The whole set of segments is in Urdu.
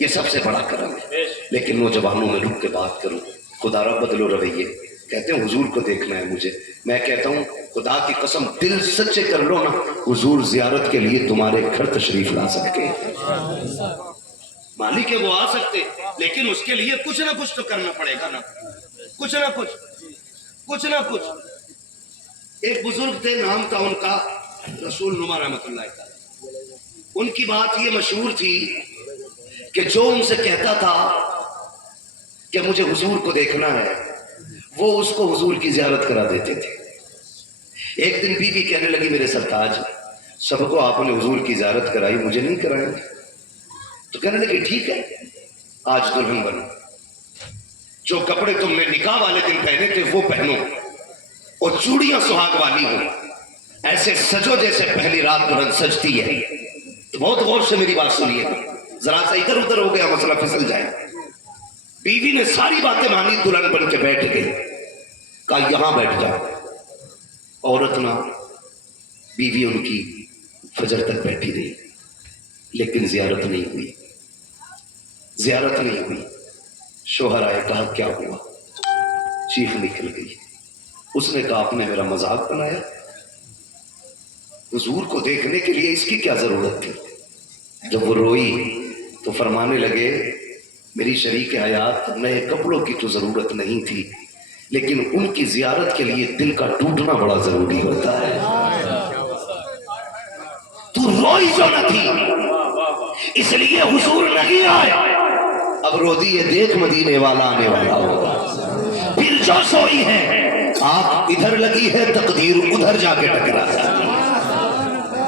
یہ سب سے بڑا کرم ہے. لیکن نوجوانوں میں رک کے بات کروں, خدا را بدلو رویے. کہتے ہیں حضور کو دیکھنا ہے مجھے, میں کہتا ہوں خدا کی قسم دل سچے کر لو نا, حضور زیارت کے لیے تمہارے گھر تشریف لا سکتے ہیں. مالک ہے وہ آ سکتے, لیکن اس کے لیے کچھ نہ کچھ تو کرنا پڑے گا نا, کچھ نہ کچھ. ایک بزرگ تھے, نام تھا ان کا رسول نما رحمۃ اللہ تعالی. ان کی بات یہ مشہور تھی کہ جو ان سے کہتا تھا کہ مجھے حضور کو دیکھنا ہے, وہ اس کو حضور کی زیارت کرا دیتے تھے. ایک دن بی بی کہنے لگی میرے سرتاج, سب کو آپ نے حضور کی زیارت کرائی, مجھے نہیں کرائیں. تو کہنے لگی ٹھیک ہے, آج دلہن بنو, جو کپڑے تم نے نکاح والے دن پہنے تھے وہ پہنو, اور چوڑیاں سہاگ والی ہوں, ایسے سجو جیسے پہلی رات دلہن سجتی ہے. تو بہت غور سے میری بات سنیے, ذرا سا ادھر ادھر ہو گیا مسئلہ پھسل جائے. بیوی نے ساری باتیں مانی, دلہن بن کے بیٹھ گئی. کہا یہاں بیٹھ جاؤ. عورت نہ, بیوی ان کی فجر تک بیٹھی رہی, لیکن زیارت نہیں ہوئی. شوہر آئے, کہا کیا ہوا؟ چیخ نکل گئی. اس نے کہا آپ نے میرا مذاق بنایا, حضور کو دیکھنے کے لیے اس کی کیا ضرورت تھی؟ جب وہ روئی تو فرمانے لگے میری شریک حیات, نئے کپڑوں کی تو ضرورت نہیں تھی, لیکن ان کی زیارت کے لیے دل کا ٹوٹنا بڑا ضروری ہوتا ہے. تو روئی جو نہ تھی اس لیے حضور نہیں آیا, اب رو دی ہے دیکھ مدینے والا آنے والا ہوگا. پھر جو سوئی ہے آپ ادھر لگی ہے, تقدیر ادھر جا کے ٹکرا جاتی,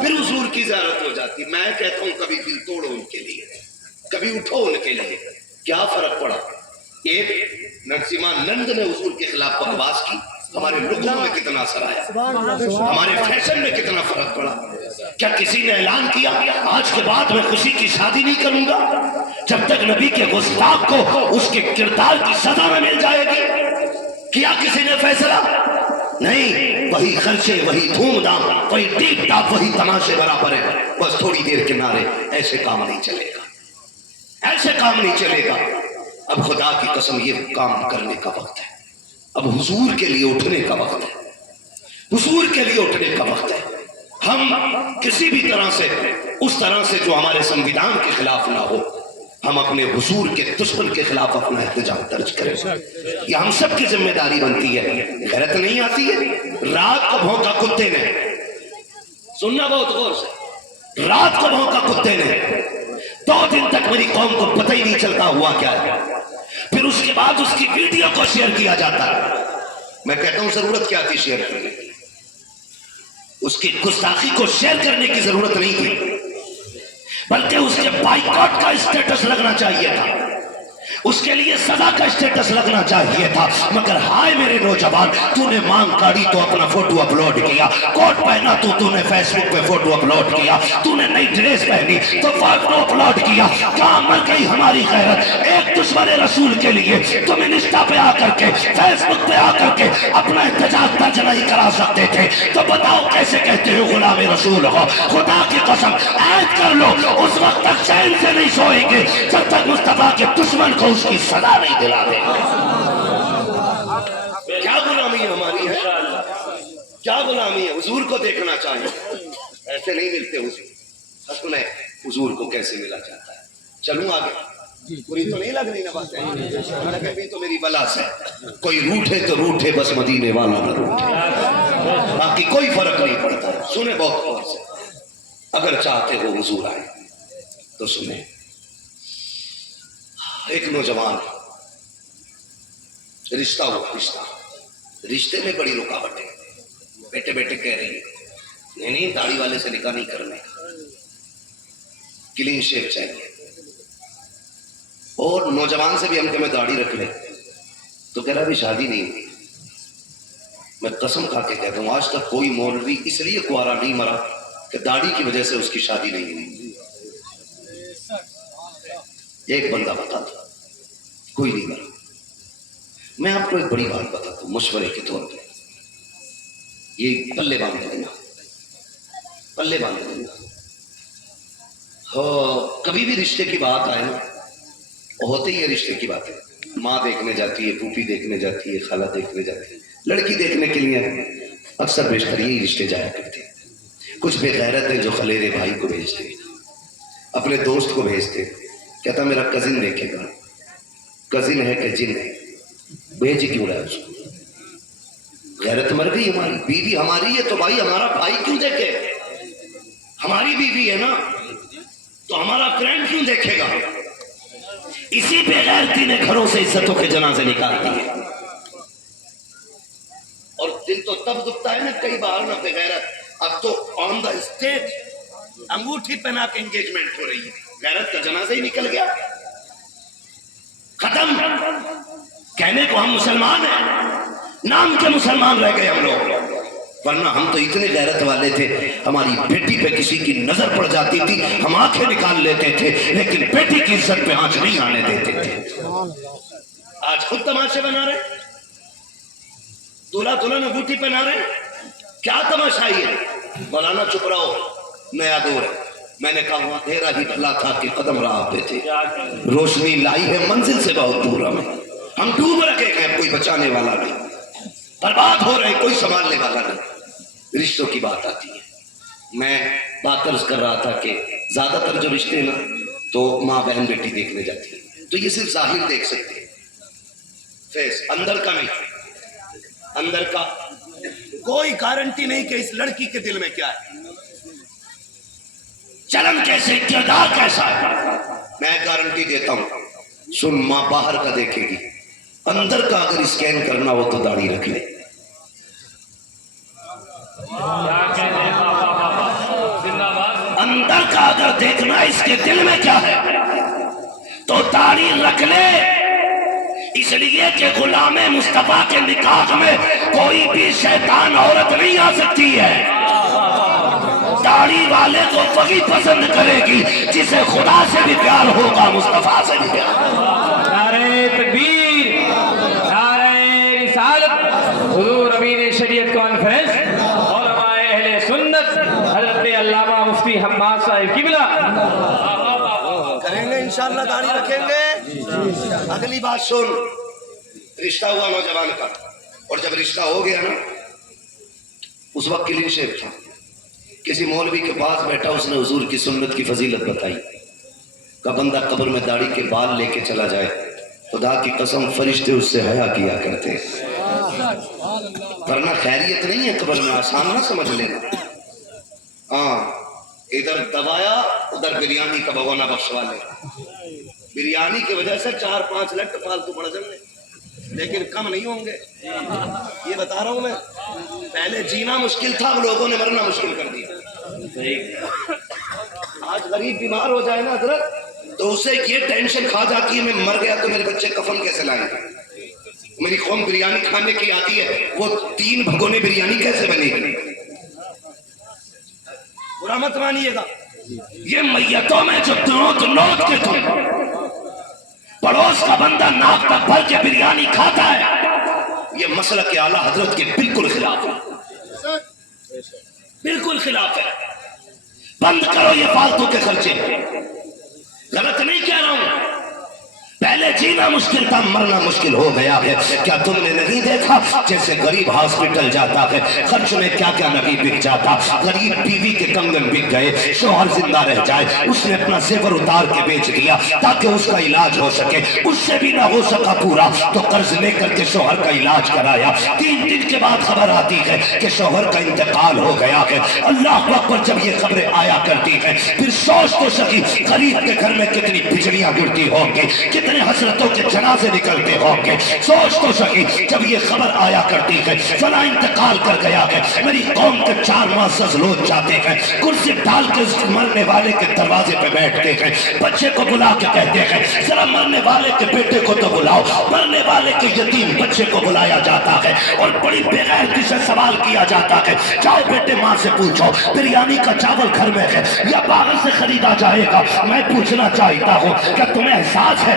پھر حضور کی زیارت ہو جاتی. میں کہتا ہوں کبھی دل توڑو ان کے لیے, کبھی اٹھو ان کے لیے. کیا فرق پڑا؟ ایک نرسیما نند نے حضور کے خلاف بکواس کی, ہمارے لوگوں میں کتنا اثر آیا, ہمارے فیشن میں کتنا فرق پڑا. کیا کسی نے اعلان کیا آج کے بعد میں خوشی کی شادی نہیں کروں گا جب تک نبی کے گستاخ کو اس کے کردار کی سزا نہ مل جائے گی؟ کیا کسی نے فیصلہ؟ نہیں. وہی خرچے, وہی دھوم دھام, وہی ٹیپ ٹاپ, وہی تماشے برابر ہے. بس تھوڑی دیر کنارے. ایسے کام نہیں چلے گا, ایسے کام نہیں چلے گا. اب خدا کی قسم یہ کام کرنے کا وقت ہے, اب حضور کے لیے اٹھنے کا وقت ہے, حضور کے لیے اٹھنے کا وقت ہے. ہم کسی بھی طرح سے, اس طرح سے جو ہمارے سنویدھان کے خلاف نہ ہو, ہم اپنے حضور کے دشمن کے خلاف اپنا احتجاج درج کریں. یہ ہم سب کی ذمہ داری بنتی ہے. غیرت نہیں آتی ہے؟ رات کو بھونکا کتے نے, سننا بہت غور سے, رات کو بھونکا کتے نے, 2 دن تک میری قوم کو پتہ ہی نہیں چلتا ہوا کیا ہے. پھر اس کے بعد اس کی ویڈیو کو شیئر کیا جاتا ہے. میں کہتا ہوں ضرورت کیا تھی شیئر کرنے کی؟ اس کی گستاخی کو شیئر کرنے کی ضرورت نہیں تھی, بلکہ اس کے بائیکاٹ کا اسٹیٹس لگنا چاہیے تھا, اس کے لیے سزا کا اسٹیٹس لگنا چاہیے تھا. مگر ہائے میرے نوجوان, تو نے مانگ کاڑی تو اپنا فوٹو اپلوڈ کیا, کوٹ پہنا تو نے فیس بک پہ فوٹو اپلوڈ کیا, تو نے نئی ڈریس پہنی تو فوٹو اپلوڈ کیا. کہاں مر گئی ہماری غیرت؟ ایک دشمن رسول کے لیے تم انسٹا پہ آ کر کے, فیس بک پہ آ کر کے اپنا احتجاج درج نہیں کرا سکتے تھے, تو بتاؤ کیسے کہتے ہو غلام رسول ہو؟ خدا کی قسم عہد کر لو, اس وقت تک چین سے نہیں سوئیں گے جب تک مصطفیٰ کے دشمن کو اس کی سزا نہیں دلا دیں گے. کیا غلامی ہماری ہے, کیا غلامی ہے؟ حضور کو دیکھنا چاہیے, ایسے نہیں ملتے حضور. حسن ہے حضور کو کیسے ملا جاتا ہے. چلوں آگے, پوری تو نہیں لگ رہی نا باتیں, لگے بھی تو میری بلا سے. کوئی روٹھے تو روٹھے, بس مدینے والا نہ روٹھے, باقی کوئی فرق نہیں پڑتا. سنیں بہت غور سے, اگر چاہتے ہو حضور آئے تو سنیں. ایک نوجوان, رشتہ ہوا, رشتے میں بڑی رکاوٹ ہے. بیٹے بیٹے کہہ رہی ہیں نہیں داڑھی والے سے نکاح نہیں کرنے کا, کلین شیو چاہیے. اور نوجوان سے بھی ہم کہ میں داڑھی رکھ لیں, تو کہہ رہا بھی شادی نہیں ہوئی. میں قسم کھا کے کہتا ہوں آج تک کوئی مولوی اس لیے کوارا نہیں مرا کہ داڑھی کی وجہ سے اس کی شادی نہیں ہوئی. ایک بندہ بتا تھا, کوئی نہیں مرا. میں آپ کو ایک بڑی بات بتاتا ہوں مشورے کے طور پہ, یہ پلے باندھ لینا, پلے باندھ لینا. کبھی بھی رشتے کی بات آئے نا ہوتے ہی ہے رشتے کی باتیں. ماں دیکھنے جاتی ہے, پھوپھی دیکھنے جاتی ہے, خالہ دیکھنے جاتی ہے, لڑکی دیکھنے کے لیے اکثر بیشتر یہی رشتے جایا کرتے ہیں. کچھ بے غیرت ہیں جو خلیرے بھائی کو بھیجتے ہیں, اپنے دوست کو بھیجتے ہیں, کہتا میرا کزن دیکھے گا. کزن ہے کہ جن ہے, بھیج کیوں رہا ہے اس کو؟ غیرت مر گئی ہماری. بیوی ہماری ہے تو بھائی ہمارا بھائی کیوں دیکھے؟ ہماری بیوی ہے نا تو ہمارا فرینڈ کیوں دیکھے گا؟ اسی بے غیرتی نے گھروں سے عزتوں کے جنازے نکال دیے. اور دل تو تب دکھتا ہے نا کئی بار نا بے غیرت. اب تو آن دا اسٹیج انگوٹھی پہنا کے انگیجمنٹ ہو رہی ہے, غیرت کا جنازہ ہی نکل گیا. ختم. کہنے کو ہم مسلمان ہیں, نام کے مسلمان رہ گئے ہم لوگ, ورنہ ہم تو اتنے غیرت والے تھے. ہماری بیٹی پہ کسی کی نظر پڑ جاتی تھی ہم آنکھیں نکال لیتے تھے, لیکن بیٹی کی عزت پہ آنچ نہیں آنے دیتے تھے. آج خود تماشے بنا رہے, دولہا دلہن انگوٹھی پہنا رہے, کیا تماشائی ہے؟ مولانا چپ رہو, نیا دور ہے. میں نے کہا وہاں اندھیرا ہی بھلا تھا کہ قدم راہ پہ تھے, روشنی لائی ہے منزل سے بہت دور. ہم ڈوب رکھے ہیں, کوئی بچانے والا نہیں, برباد ہو رہے, کوئی سنبھالنے والا نہیں. رشتوں کی بات آتی ہے. میں بات عرض کر رہا تھا کہ زیادہ تر جو رشتے نا تو ماں بہن بیٹی دیکھنے جاتی ہے تو یہ صرف ظاہر دیکھ سکتے ہیں, فیس, اندر کا نہیں. اندر کا کوئی گارنٹی نہیں کہ اس لڑکی کے دل میں کیا ہے, چلن کیسے, کردار کیسا ہے. میں گارنٹی دیتا ہوں, سن, ماں باہر کا دیکھے گی, اندر کا اگر اسکین کرنا ہو تو داڑھی رکھ لے. اندر کا اگر دیکھنا اس کے دل میں کیا ہے تو داڑھی رکھ لے. اس لیے کہ غلام مصطفیٰ کے نکاح میں کوئی بھی شیطان عورت نہیں آ سکتی ہے. داڑھی والے کو وہی پسند کرے گی جسے خدا سے بھی پیار ہوگا, مصطفیٰ سے بھی پیار. نعرہ تکبیر, نعرہ رسالت, حضور امین شریعت کانفرنس, علماء اہل سنت حضرت علامہ مفتی حماد صاحب قبلہ کریں گے انشاءاللہ, داڑھی رکھیں گے. اگلی بات سن, رشتہ ہوا نوجوان کا, اور جب رشتہ ہو گیا نا اس وقت کلین شیپ تھا. کسی مولوی کے پاس بیٹھا, اس نے حضور کی سنت کی فضیلت بتائی کہ بندہ قبر میں داڑھی کے بال لے کے چلا جائے, خدا کی قسم فرشتے اس سے حیا کیا کرتے. ورنہ خیریت نہیں ہے قبر میں, آسان نہ سمجھ لینا. ہاں, ادھر دبایا ادھر بریانی کا بگونا بخشوا لے. بریانی کی وجہ سے 4-5 لٹ فالتو پڑ جائیں گے, لیکن کم نہیں ہوں گے. یہ بتا رہا ہوں میں, پہلے جینا مشکل تھا, اب لوگوں نے مرنا مشکل کر دیا. آج غریب بیمار ہو جائے نا حضرت تو اسے یہ ٹینشن کھا جاتی ہے, میں مر گیا تو میرے بچے کفن کیسے لائیں گے. میری قوم بریانی کھانے کی آتی ہے, وہ 3 بھگونے بریانی کیسے بنے گی. برا مت مانیے گا, یہ میتوں میں جو نوٹ کے تم پڑوس کا بندہ ناک تک بھر کے بریانی کھاتا ہے, یہ مسلک اعلیٰ حضرت کے بالکل خلاف ہے, بالکل خلاف ہے. بند کرو یہ فالتو کے خرچے. غلط نہیں کہہ رہا ہوں, پہلے جینا مشکل تھا, مرنا مشکل ہو گیا ہے. کیا تم نے نہیں دیکھا جیسے غریب ہاسپٹل جاتا ہے, خرچ میں کیا کیا نہیں بک جاتا. غریب بیوی کے کنگن بک گئے, شوہر زندہ رہ جائے, اس نے اپنا زیور اتار کے بیچ دیا تاکہ اس کا علاج ہو سکے. اس سے بھی نہ ہو سکا پورا تو قرض لے کر کے شوہر کا علاج کرایا. 3 دن کے بعد خبر آتی ہے کہ شوہر کا انتقال ہو گیا ہے. اللہ اکبر, جب یہ خبریں آیا کرتی ہیں پھر سوچ تو سکی غریب کے گھر میں کتنی بجلیاں گرتی ہوں گی, کتنے حسرتوں کے جنازے نکلتے ہوں گے. سوچ تو سکی جب یہ خبر آیا کرتی ہے فلاں انتقال کر گیا ہے, میری قوم کے 4 معزز لوگ جاتے ہیں, کرسی ڈال کے اس مرنے والے کے دروازے پہ بیٹھتے ہیں, بچے کو بلا کے کہتے ہیں ذرا مرنے والے کے بیٹے کو تو بلاؤ. مرنے والے کے یتیم بچے کو بلایا جاتا ہے اور بڑی بے غیرتی سے سوال کیا جاتا ہے, جاؤ بیٹے ماں سے پوچھو بریانی کا چاول گھر میں ہے یا باہر سے خریدا جائے گا. میں پوچھنا چاہتا ہوں کیا تمہیں احساس ہے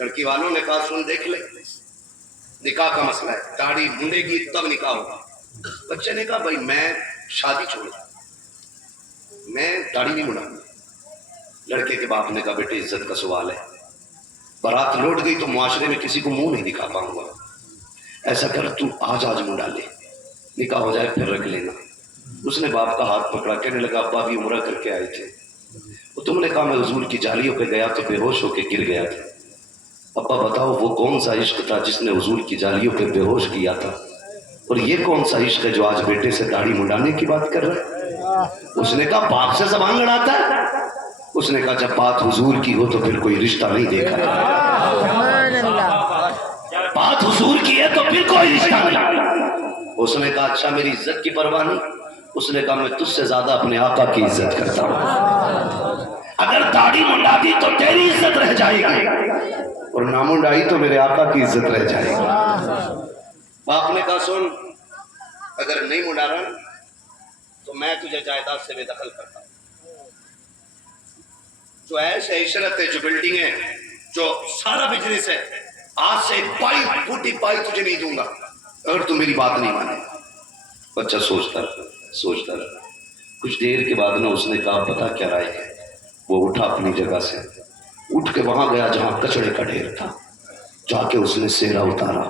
لڑکی والوں نے کہا سن دیکھ لے، نکاح کا مسئلہ ہے، داڑھی منڈے گی تب نکاح ہوگا۔ بچے نے کہا بھائی میں شادی چھوڑ دوں، میں داڑھی نہیں منڈاؤں۔ لڑکے کے باپ نے کہا بیٹے عزت کا سوال ہے، بارات لوٹ گئی تو معاشرے میں کسی کو منہ نہیں دکھا پاؤں گا، ایسا کر تو آج منڈا لے، نکاح ہو جائے پھر رکھ لینا۔ اس نے باپ کا ہاتھ پکڑا، کہنے لگا ابا بھی عمرہ کر کے آئے تھے، وہ تم نے کہا میں حضور کی جالیوں پہ گیا تو بے ہوش ہو کے گر گیا تھا، ابا بتاؤ وہ کون سا عشق تھا جس نے حضور کی جالیوں پہ بے ہوش کیا تھا، اور یہ کون سا عشق ہے جو آج بیٹے سے داڑھی منڈانے کی بات کر رہا ہے؟ اس نے کہا باپ سے زبان لڑاتا ہے؟ اس نے کہا جب بات حضور کی ہو تو پھر کوئی رشتہ نہیں دیکھا ہے، بات حضور کی ہے تو پھر کوئی رشتہ نہیں۔ اس نے کہا اچھا میری عزت کی پرواہ نہیں؟ اس نے کہا میں تجھ سے زیادہ اپنے آقا کی عزت کرتا ہوں، اگر داڑھی منڈا دی تو تیری عزت رہ جائے گی اور نہ منڈائی تو میرے آقا کی عزت رہ جائے گی۔ باپ نے کہا سن اگر نہیں منڈا رہا تو میں تجھے جائیداد سے بے دخل کرتا ہوں، جو ایش ہے عشرت ہے، جو بلڈنگ ہے، جو سارا بزنس ہے، آج سے پائی پھوٹی پائی تجھے نہیں دوں گا اگر تم میری بات نہیں مانے۔ بچہ سوچتا رہا، کچھ دیر کے بعد اس نے کہا پتا کیا رائے ہے؟ وہ اٹھا اپنی جگہ سے، اٹھ کے وہاں گیا جہاں کچڑے کا ڈھیر تھا، جا کے اس نے سیرا اتارا،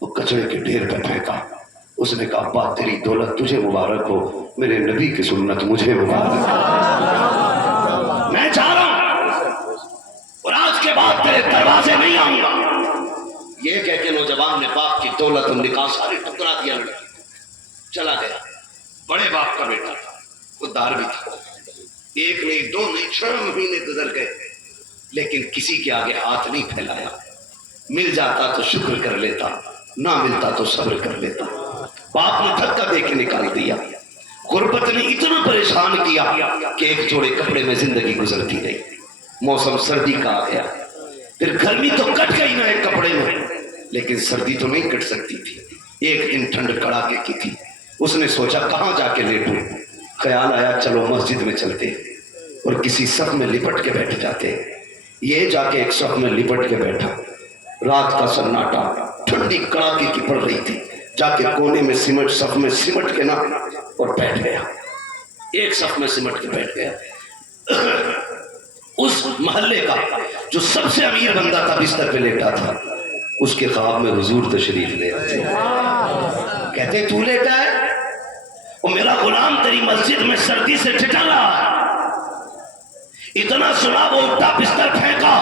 وہ کچڑے کے ڈھیر پہ پھینکا۔ اس نے کہا ابا تیری دولت تجھے مبارک ہو، میرے نبی کی سنت مجھے مبارک ہو، میں جا رہا ہوں اور آج کے بعد تیرے دروازے نہیں آؤں گا۔ یہ کہہ کے نوجوان نے باپ کی دولت اور نکاح ساری ٹکرا دیا، لڑکی چلا گیا۔ بڑے باپ کا بیٹا تھا، خوددار بھی تھا، ایک نہیں دو نہیں 6 مہینے گزر گئے لیکن کسی کے آگے ہاتھ نہیں پھیلایا، مل جاتا تو شکر کر لیتا، نہ ملتا تو صبر کر لیتا۔ باپ نے دھکا دے کے نکال دیا، غربت نے اتنا پریشان کیا کہ ایک جوڑے کپڑے میں زندگی گزرتی رہی۔ موسم سردی کا آ گیا، پھر گرمی تو کٹ گئی نہ ایک کپڑے میں، لیکن سردی تو نہیں کٹ سکتی تھی۔ ایک دن ٹھنڈ کڑاکے کی تھی، اس نے سوچا کہاں جا کے لیٹوں، خیال آیا چلو مسجد میں چلتے اور کسی صف میں لپٹ کے بیٹھ جاتے۔ یہ جا کے ایک صف میں لپٹ کے بیٹھا، رات کا سناٹا، ٹھنڈی کڑاکے کی پڑ رہی تھی، جا کے کونے میں صف میں سمٹ کے نا اور بیٹھ گیا، ایک صف میں سمٹ کے بیٹھ گیا۔ اس محلے کا جو سب سے امیر بندہ تھا بستر پہ لیٹا تھا، اس کے خواب میں حضور تشریف لے آتے، کہتے تو لیٹا ہے، وہ میرا غلام تیری مسجد میں سردی سے ٹھٹر رہا ہے۔ اتنا سنا وہ اٹھا، بستر پھینکا،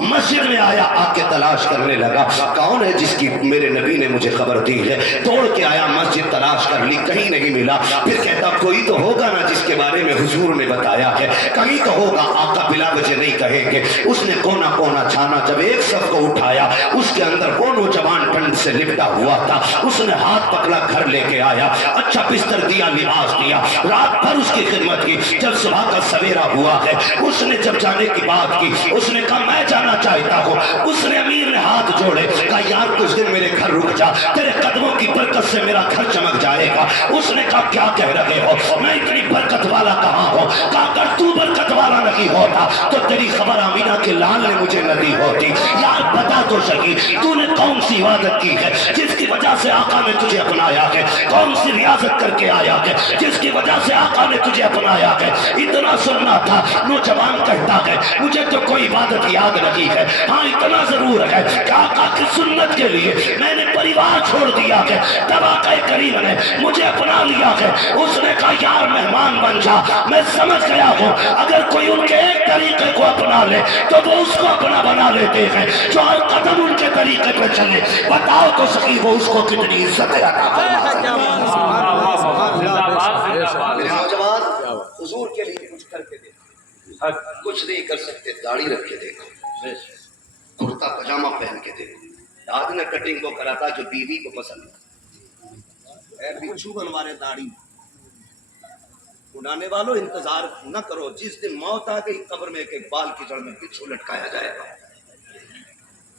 مسجد میں آیا، آ کے تلاش کرنے لگا کون ہے جس کی میرے نبی نے مجھے خبر دی ہے۔ توڑ کے آیا، مسجد تلاش کر لی، کہیں نہیں ملا۔ پھر کہتا کوئی تو ہوگا نا جس کے بارے میں حضور نے بتایا ہے، کہیں تو ہوگا، آقا بلا وجہ نہیں کہیں گے۔ اس نے کونا کونا چھانا، جب ایک صف کو اٹھایا، اس کے اندر وہ نوجوان ٹھنڈ سے لپٹا ہوا تھا۔ اس نے ہاتھ پکڑا، گھر لے کے آیا، اچھا بستر دیا، لباس دیا، رات بھر اس کی خدمت کی۔ جب صبح کا سویرا ہوا ہے، اس نے جب جانے کی بات کی، اس نے کہا میں جانا چاہتا ہوں۔ اس نے امیر نے ہاتھ جوڑے، کہا یار کچھ دن میرے گھر رک جا، تیرے قدموں کی برکت سے میرا گھر چمک جائے گا۔ اس نے کہا کیا کہہ رہے ہو، میں اتنی برکت والا کہاں ہوں؟ کہا اگر تو برکت والا نہیں ہوتا تو تیری خبر آمینہ کے لال نے مجھے نہ دی ہوتی۔ یار بتا تو سکی تو نے کون سی عبادت کی ہے جس کی وجہ سے آقا نے تجھے اپنایا ہے، کون سی ریاضت کر کے آیا ہے جس کی وجہ سے آقا نے تجھے اپنایا ہے۔ اتنا سننا تھا، نوجوان کہتا ہے مجھے تو کوئی عبادت یاد نہیں ہے، ہاں اتنا ضرور ہے کہ آقا کی سنت کے لیے میں نے پریوار چھوڑ دیا ہے، تب آقا کریم نے مجھے اپنا لیا ہے۔ اس نے کہا یار مہمان بن جا، میں سمجھ گیا ہوں اگر کوئی ان کے ایک طریقے کو اپنا لے تو وہ اس کو اپنا بنا لیتے ہیں، جو ہر قدم ان کے طریقے پہ چلے۔ بتاؤ تو صحیح وہ اس کو کتنی عزت عطا فرماتا ہے۔ میرے نوجوان حضور کے لیے کچھ کر کے دیکھو، کچھ نہیں کر سکتے داڑھی رکھ کے دیکھو، کرتا پجامہ پہن کے دیکھو، آج نے کٹنگ کو کرا تھا جو بیوی کو پسند ہے، بچھو بنوانے داڑھی اڑانے والوں انتظار نہ کرو، جس دن موت آ گئی قبر میں ایک بال کی جڑ میں بچھو لٹکایا جائے گا۔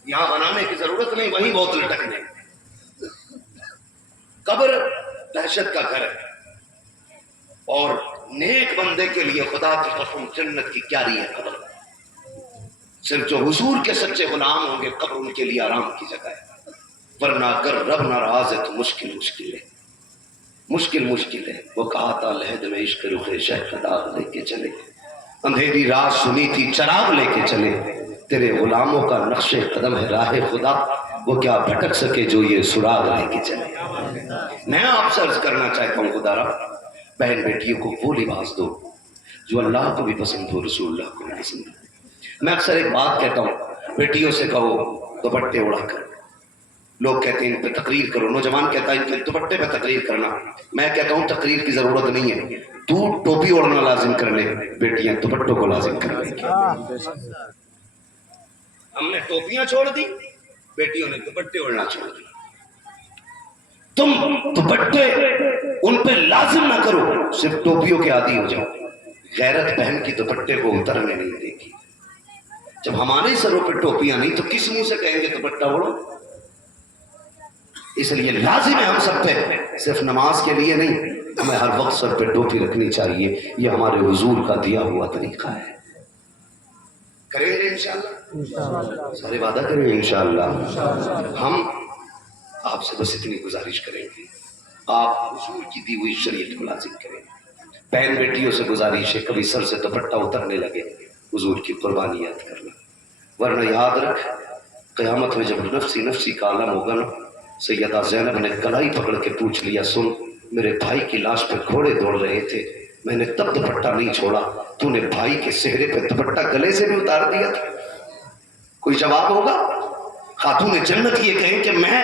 یہاں بنانے کی ضرورت نہیں، وہیں بہت لٹکنے۔ قبر دہشت کا گھر ہے، اور نیک بندے کے لیے خدا کی قسم جنت کی کیاری ہے قبر۔ صرف جو حضور کے سچے غلام ہوں گے قبر ان کے لیے آرام کی جگہ ہے، ورنہ اگر رب ناراض ہے تو مشکل ہے، مشکل ہے۔ وہ کہا تھا لہد میں عشق رخ شہ کا داغ لے کے چلے، اندھیری رات سنی تھی چراغ لے کے چلے، تیرے غلاموں کا نقش قدم ہے راہ خدا، وہ کیا بھٹک سکے جو یہ سراغ لے کے چلے۔ میں آپ سے عرض کرنا چاہتا ہوں خدا را، بہن بیٹیوں کو وہ لباس دو جو اللہ کو بھی پسند ہو، رسول اللہ کو بھی پسند ہو۔ میں اکثر ایک بات کہتا ہوں، بیٹیوں سے کہو دوپٹے اڑا کر، لوگ کہتے ہیں ان پہ تقریر کرو، نوجوان کہتا ہے ان کے دوپٹے پہ تقریر کرنا، میں کہتا ہوں تقریر کی ضرورت نہیں ہے، تو ٹوپی اوڑھنا لازم کر لے، بیٹیاں دوپٹوں کو لازم کر لیں۔ ہم نے ٹوپیاں چھوڑ دی، بیٹیوں نے دوپٹے اوڑھنا چھوڑ دی۔ تم دوپٹے ان پہ لازم نہ کرو، صرف ٹوپیوں کے عادی ہو جاؤ۔ غیرت بہن کی دوپٹے کو اترنے نہیں دے گی۔ جب ہمارے سروں پہ ٹوپیاں نہیں تو کس منہ سے کہیں گے دوپٹہ اوڑھو؟ اس لیے لازم ہے ہم سب پہ، صرف نماز کے لیے نہیں، ہمیں ہر وقت سر پہ ٹوپی رکھنی چاہیے، یہ ہمارے حضور کا دیا ہوا طریقہ ہے۔ کریں گے انشاءاللہ، سارے وعدہ کریں گے انشاءاللہ۔ ہم آپ سے بس اتنی گزارش کریں گے، آپ حضور کی دی ہوئی شریعت کو لازم کریں۔ بہن بیٹیوں سے گزارش ہے کبھی سر سے دوپٹہ اترنے لگے حضور کی قربانی یاد کرنا، ورنہ یاد رکھ قیامت میں جب نفسی کا عالم ہوگا نا، سیدہ زینب نے کلائی پکڑ کے پوچھ لیا، سن میرے بھائی کی لاش پہ گھوڑے دوڑ رہے تھے، میں نے تب دوپٹہ نہیں چھوڑا، تو نے بھائی کے چہرے پہ دوپٹہ گلے سے بھی اتار دیا تھا، کوئی جواب ہوگا؟ خاتون جنت یہ کہیں کہ میں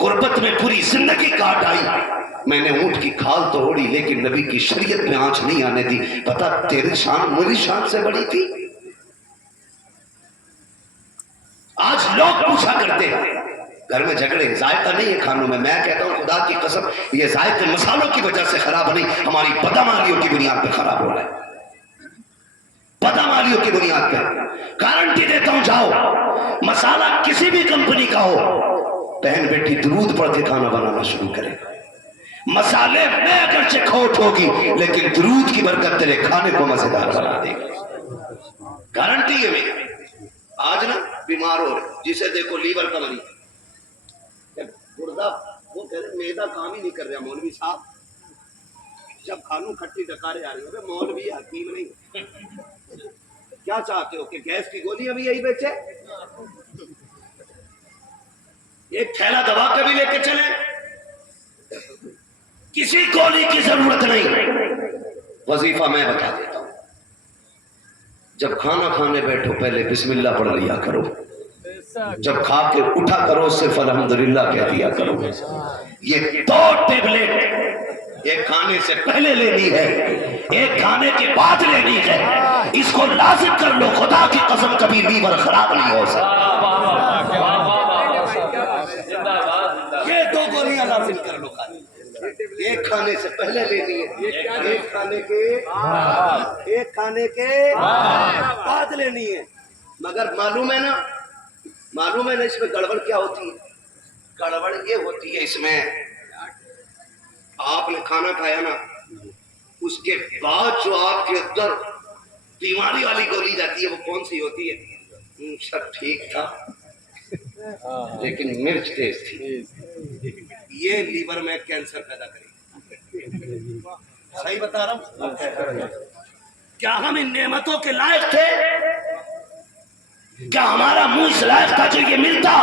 غربت میں پوری زندگی کاٹ آئی، میں نے اونٹ کی کھال تو اوڑھی لیکن نبی کی شریعت میں آنچ نہیں آنے دی، پتا تیری شان میری شان سے بڑی تھی۔ آج لوگ پوچھا کرتے ہیں گھر میں جھگڑے، ذائقہ نہیں ہے کھانوں میں، میں کہتا ہوں خدا کی قسم یہ ذائقے مسالوں کی وجہ سے خراب نہیں، ہماری بدعمالیوں کی بنیاد پہ خراب ہو رہا ہے، بدعمالیوں کی بنیاد پہ۔ گارنٹی دیتا ہوں جاؤ مسالہ کسی بھی کمپنی کا ہو، بہن بیٹی درود پڑھ کے کھانا بنانا شروع کرے، مسالے میں اگرچہ کھوٹ ہوگی لیکن درود کی برکت تیرے کھانے کو مزیدار بنا دے گا، گارنٹی ہے میری۔ آج نا بیمار ہو رہے، جسے دیکھو لیور کا مریض، گردہ، وہ کہہ رہے میدا کام ہی نہیں کر رہا مولوی صاحب، جب کھانوں کھٹی ڈکارے آ رہی ہو، مولوی حکیم نہیں، کیا چاہتے ہو کہ گیس کی گولی ابھی یہی بیچے؟ ایک تھیلا دوا کا بھی لے کے چلے، کسی گولی کی ضرورت نہیں۔ وظیفہ میں بتا دیتا ہوں، جب کھانا کھانے بیٹھو پہلے بسم اللہ پڑھ لیا کرو، جب کھا کے اٹھا کرو صرف الحمدللہ کہہ دیا کرو۔ یہ 2 ٹیبلٹ ایک کھانے سے پہلے لینی ہے، ایک کھانے کے بعد لینی ہے، اس کو لازم کر لو، خدا کی قسم کبھی لیور خراب نہیں ہو سکتا۔ یہ 2 گولیاں لازم کر لو، ایک کھانے سے پہلے لینی ہے، ایک کھانے کے بعد لینی ہے۔ مگر معلوم ہے نا اس میں گڑبڑ کیا ہوتی ہے؟ گڑبڑ یہ ہوتی ہے اس میں، آپ نے کھانا کھایا نا، اس کے بعد جو آپ کے اندر بیماری والی گولی جاتی ہے وہ کون سی ہوتی ہے؟ سب ٹھیک تھا لیکن مرچ تیز تھی، یہ لیور میں کینسر پیدا کرے۔ صحیح بتا رہا ہوں؟ کیا ہم ان نعمتوں کے لائق تھے؟ کیا ہمارا منہ اس لائق تھا جو یہ ملتا؟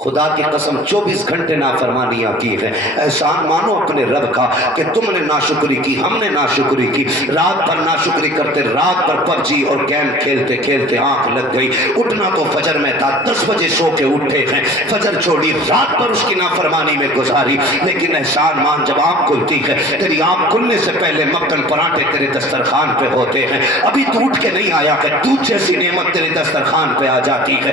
خدا کی قسم 24 گھنٹے نافرمانیاں کی ہیں۔ احسان مانو اپنے رب کا کہ تم نے ناشکری کی، ہم نے ناشکری کی، رات بھر ناشکری کرتے، رات بھر پبجی اور گیم کھیلتے کھیلتے آنکھ لگ گئی، اٹھنا تو فجر میں تھا، 10 بجے سو کے اٹھے ہیں، فجر چھوڑی، رات بھر اس کی نافرمانی میں گزاری، لیکن احسان مان جب آنکھ کھلتی ہے، تیری آنکھ کھلنے سے پہلے مکھن پراٹھے تیرے دسترخوان پہ ہوتے ہیں، ابھی تو اٹھ کے نہیں آیا کہ دودھ جیسی نعمت تیرے دسترخوان پہ آ جاتی ہے۔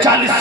40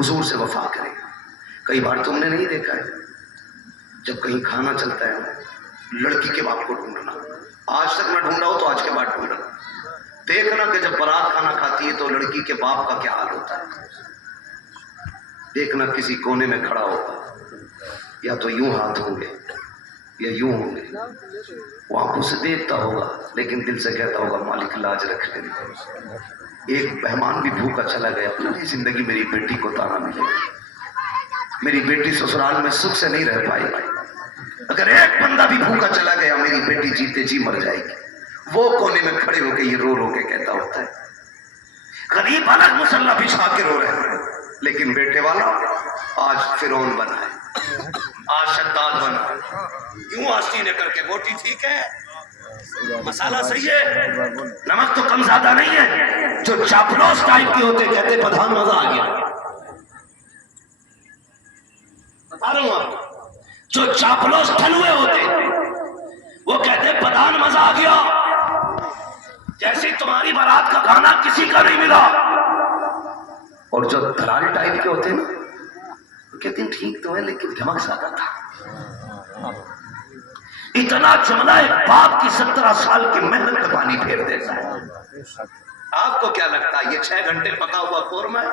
حضور سے وفا کرے. کئی بار تم نے نہیں دیکھا ہے جب کہیں کھانا چلتا ہے لڑکی کے باپ کو ڈھونڈنا, آج تک نہ ڈھونڈا ہو تو آج کے بعد ڈھونڈنا. دیکھنا کہ جب بارات کھانا کھاتی ہے تو لڑکی کے باپ کا کیا حال ہوتا ہے. دیکھنا کسی کونے میں کھڑا ہوگا, یا تو یوں ہاتھ ہوں گے یا یوں ہوں گے, وہ آنکھوں سے دیکھتا ہوگا لیکن دل سے کہتا ہوگا مالک لاج رکھ لینا. ایک مہمان بھی بھوکا چلا گیا, پوری زندگی میری بیٹی کو تانا ملے گا, میری بیٹی سسرال میں سکھ سے نہیں رہ پائے گی. اگر ایک بندہ بھی بھوکا چلا گیا میری بیٹی جیتے جی مر جائے گی. وہ کونے میں کھڑے ہو کے یہ رو رو کے کہتا ہوتا ہے, غریب الگ مسلح بچھا کے رو رہے ہیں, لیکن بیٹے والا آج فرعون بنا ہے, آج شداد بنا ہے. یوں آستینے کر کے بوٹی ٹھیک ہے, مسالہ صحیح ہے, نمک تو کم زیادہ نہیں ہے. جو چاپلوس ٹائپ کے ہوتے کہتے پٹھان مزہ آ گیا. بتا رہا ہوں آپ کو, جو چاپلوس ٹھلوے ہوتے وہ کہتے پٹھان مزہ آ گیا. جیسے تمہاری بارات کا گانا کسی کا نہیں ملا. اور جو دلال ٹائپ کے ہوتے ہیں نا وہ کہتے ہیں ٹھیک تو ہے لیکن دھمک زیادہ تھا. اتنا جملہ ایک باپ کی 17 سال کی محنت پہ پانی پھیر دیتا ہے. آپ کو کیا لگتا ہے یہ 6 گھنٹے پکا ہوا قورمہ ہے,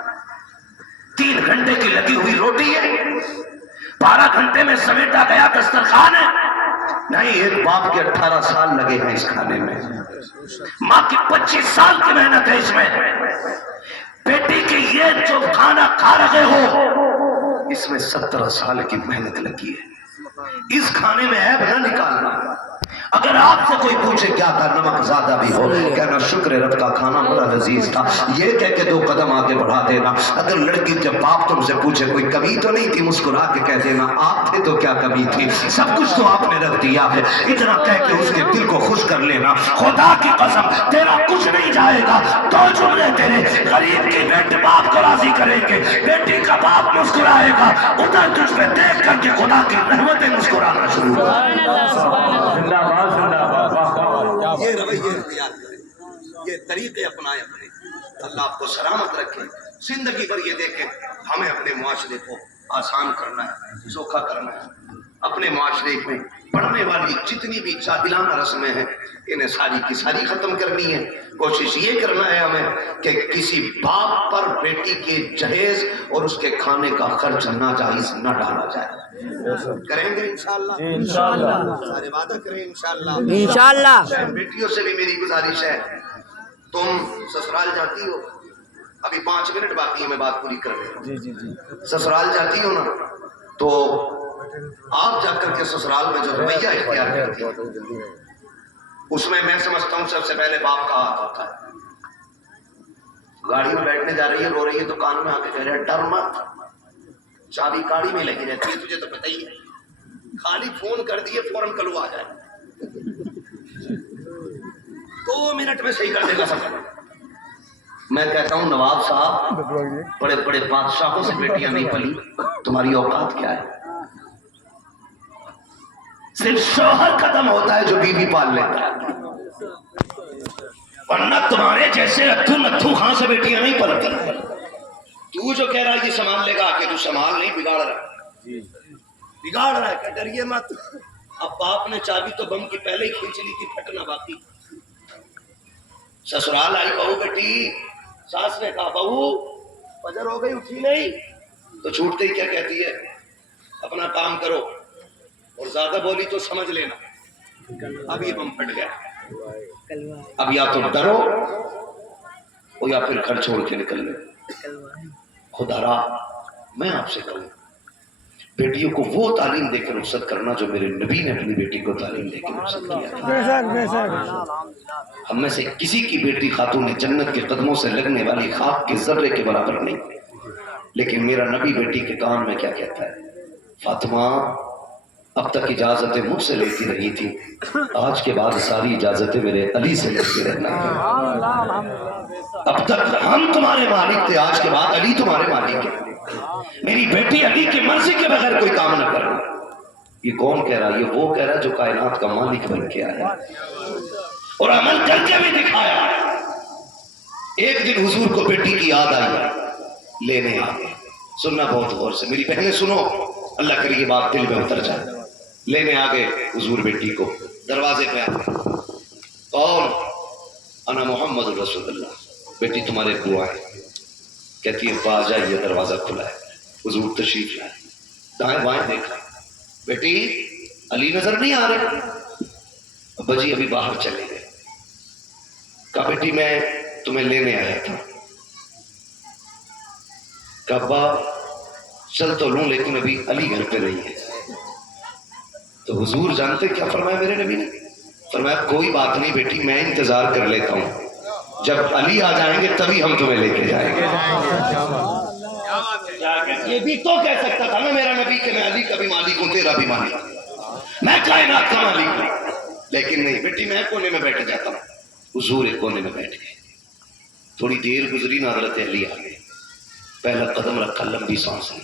3 گھنٹے کی لگی ہوئی روٹی ہے, 12 گھنٹے میں سمیٹا گیا دسترخوان ہے؟ نہیں, ایک باپ کے 18 سال لگے ہیں اس کھانے میں, ماں کی 25 سال کی محنت ہے اس میں. بیٹی کی یہ جو کھانا کھا رہے ہو اس میں 17 سال کی محنت لگی ہے. اس کھانے میں عیب نہ نکالنا. اگر آپ سے کوئی پوچھے کیا تھا, نمک زیادہ بھی ہو کہنا شکر رب کا کھانا بڑا لذیذ تھا, یہ کہہ کے 2 قدم آگے بڑھا دینا. اگر لڑکی کے باپ تم سے پوچھے کوئی کمی تو نہیں تھی, مسکرا کے کہہ دینا آپ تھے تو کیا کمی تھی, سب کچھ تو آپ نے رکھ دیا ہے. اتنا کہہ کے اس کے دل کو خوش کر لینا. خدا کی قسم تیرا کچھ نہیں جائے گا. 2 جملے تیرے غریب کی بیٹے باپ کو راضی کریں گے, بیٹی کا باپ مسکرائے گا, ادھر تجھ پہ دیکھ کر کے خدا کی رحمتیں مسکرانا شروع ہو. یہ رویے اختیار کریں, یہ طریقے اپنائیں اپنے. اللہ آپ کو سلامت رکھے. زندگی بھر یہ دیکھیں ہمیں اپنے معاشرے کو آسان کرنا ہے, سوکھا کرنا ہے. اپنے معاشرے میں پڑھنے والی جتنی بھی جاہلانہ رسمیں ہیں انہیں ساری کی ساری ختم کرنی ہے. کوشش یہ کرنا ہے ہمیں کہ کسی باپ پر بیٹی کے جہیز اور اس کے کھانے کا خرچ ناجائز نہ ڈالا جائے. کریں گے انشاءاللہ, سارے وعدہ کریں انشاءاللہ. بیٹیوں سے بھی میری گزارش ہے, تم سسرال جاتی ہو, ابھی 5 منٹ باقی ہے میں بات پوری کر لوں. سسرال جاتی ہو نا تو آپ جا کر کے سسرال میں جو رویہ اختیار کرتی ہو اس میں سمجھتا ہوں سب سے پہلے باپ کا ہاتھ ہوتا ہے. گاڑی میں بیٹھنے جا رہی ہے, رو رہی ہے, تو کان میں آ کے کہہ رہے ہیں ڈر مت, چابی گاڑی میں لگی رہتی ہے, تجھے تو پتہ ہی ہے, خالی فون کر دیے فوراً کلو آ جائے, 2 منٹ میں صحیح کر دے گا سفر. میں کہتا ہوں نواب صاحب بڑے بڑے بادشاہوں سے بیٹیاں نہیں پلی, تمہاری اوقات کیا ہے؟ صرف شوہر ختم ہوتا ہے جو بیوی پال لیتا ہے, ورنہ تمہارے جیسے اتھو نتھو خاں سے بیٹیاں نہیں پلتی. تو جو کہہ رہا ہے یہ سنبھال لے گا, کہ تو سنبھال نہیں, بگاڑ رہا ہے, کہ ڈریے مت. اب باپ نے چابی تو بم کی پہلے ہی کھینچ لی تھی, پھٹنا باقی. سسرال آئی بہو بیٹی, ساس نے کہا بہو فجر ہو گئی اٹھی نہیں, تو چھوٹتے ہی کیا کہتی ہے, اپنا کام کرو, اور زیادہ بولی تو سمجھ لینا اب یہ بم پھٹ گیا. اب یا تو ڈرو اور یا پھر گھر چھوڑ کے نکل لو. خدا را میں آپ سے کہوں بیٹیوں کو وہ تعلیم دے کر رخصت کرنا جو میرے نبی نے اپنی بیٹی کو تعلیم دے کر رخصت کیا. ہم میں سے کسی کی بیٹی خاتون جنت کے قدموں سے لگنے والی خاک کے ذرے کے برابر نہیں, لیکن میرا نبی بیٹی کے کان میں کیا کہتا ہے, فاطمہ اب تک اجازتیں مجھ سے لیتی رہی تھی, آج کے بعد ساری اجازتیں میرے علی سے لیتی رہنا. اب تک ہم تمہارے مالک تھے, آج کے بعد علی تمہارے مالک ہے. میری بیٹی علی کی مرضی کے بغیر کوئی کام نہ کرنا. یہ کون کہہ رہا ہے؟ یہ وہ کہہ رہا ہے جو کائنات کا مالک بن کے آیا اور عمل کر کے بھی دکھایا. ایک دن حضور کو بیٹی کی یاد آئی, لینے آ گئے. سننا بہت غور سے، میری بہنیں سنو، اللہ کرے یہ بات دل میں اتر جائے. لینے آ گئے حضور بیٹی کو، دروازے پہ آ گئے. کون؟ انا محمد رسول اللہ. بیٹی تمہارے ابو آئے. کہتی ہے با جائیے، دروازہ کھلا ہے. حضور تشریف لائے، دائیں بائیں دیکھا، بیٹی علی نظر نہیں آ رہے؟ ابا جی ابھی باہر چلے گئے. کہا بیٹی میں تمہیں لینے آیا تھا. کہا ابا چل تو لوں لیکن ابھی علی گھر پہ نہیں ہے. تو حضور جانتے کیا فرمایا میرے نبی نے؟ فرمایا کوئی بات نہیں بیٹی، میں انتظار کر لیتا ہوں، جب علی آ جائیں گے تبھی ہم تمہیں لے کے جائیں گے. یہ بھی تو کہہ سکتا تھا نا میرا نبی کہ میں علی کا بھی مالک ہوں، تیرا بھی مالک ہوں، میں کائنات کا مالک ہوں. لیکن نہیں بیٹی، میں کونے میں بیٹھ جاتا ہوں. حضور ایک کونے میں بیٹھ گئے. تھوڑی دیر گزری نا حضرت علی آ گئے. پہلا قدم رکھا، لمبی سانس لی.